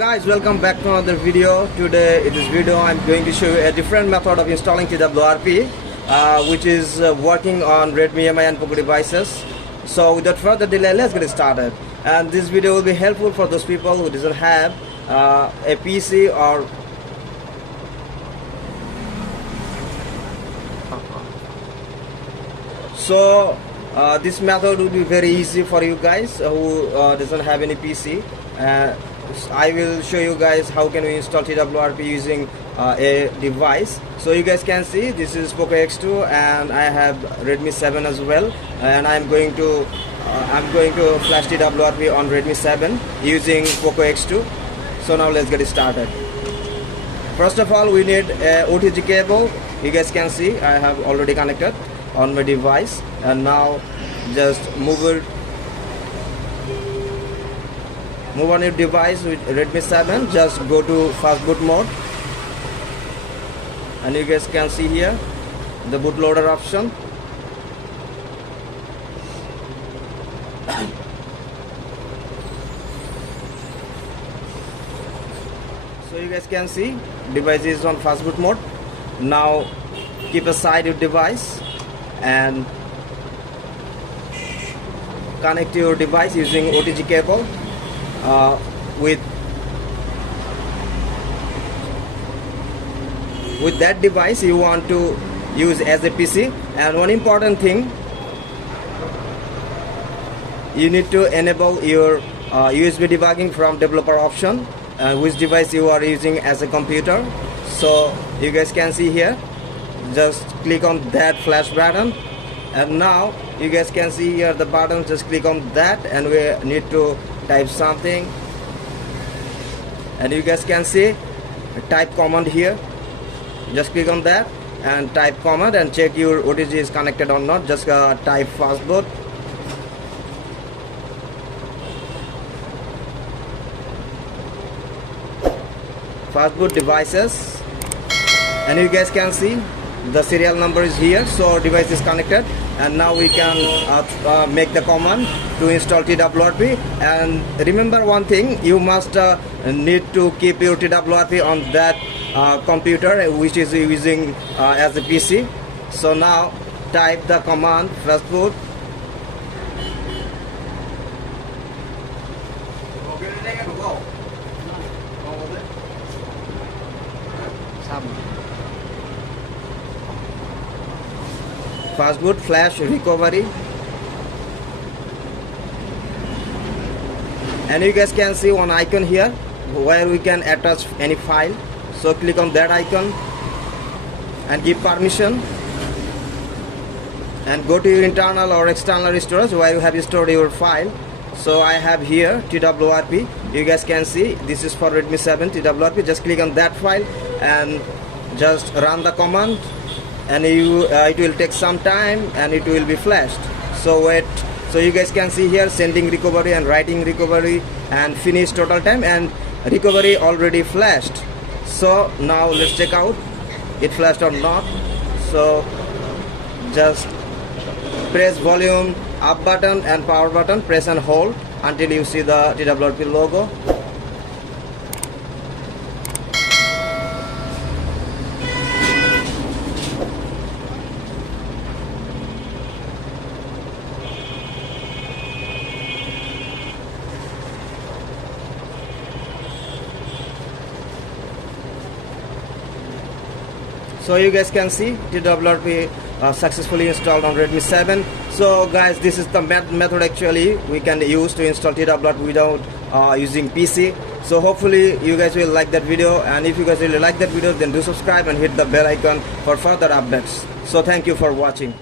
Guys, welcome back to another video. Today in this video I'm going to show you a different method of installing TWRP which is working on Redmi, Mi and Poco devices. So without further delay, let's get started. And this video will be helpful for those people who doesn't have a PC or so this method will be very easy for you guys who doesn't have any PC. I will show you guys how can we install TWRP using a device. So you guys can see this is Poco X2 and I have Redmi 7 as well, and I'm going to flash TWRP on Redmi 7 using Poco X2. So now let's get started. First of all, we need a OTG cable. You guys can see I have already connected on my device, and now just move on your device with Redmi 7. Just go to fast boot mode, and you guys can see here the bootloader option. So you guys can see device is on fast boot mode. Now keep aside your device and connect your device using OTG cable with that device you want to use as a PC. And one important thing, you need to enable your USB debugging from developer option, which device you are using as a computer. So you guys can see here, just click on that flash button, and now you guys can see here the button. Just click on that and we need to type something, and you guys can see type command here. Just click on that and type command and check your OTG is connected or not. Just type fastboot. Fastboot devices, and you guys can see the serial number is here, so device is connected. And now we can make the command to install TWRP. And remember one thing, you must need to keep your TWRP on that computer which is using as a PC. So now type the command fastboot. Fastboot flash recovery, and you guys can see one icon here where we can attach any file. So click on that icon and give permission, and go to your internal or external storage where you have stored your file. So I have here TWRP. You guys can see this is for Redmi 7 TWRP. Just click on that file and just run the command, and it will take some time and it will be flashed. So wait, so you guys can see here sending recovery and writing recovery and finish total time, and recovery already flashed. So now let's check out it flashed or not. So just press volume up button and power button, press and hold until you see the TWRP logo. So you guys can see TWRP successfully installed on Redmi 7. So guys, this is the method actually we can use to install TWRP without using PC. So hopefully you guys will like that video, and if you guys really like that video, then do subscribe and hit the bell icon for further updates. So thank you for watching.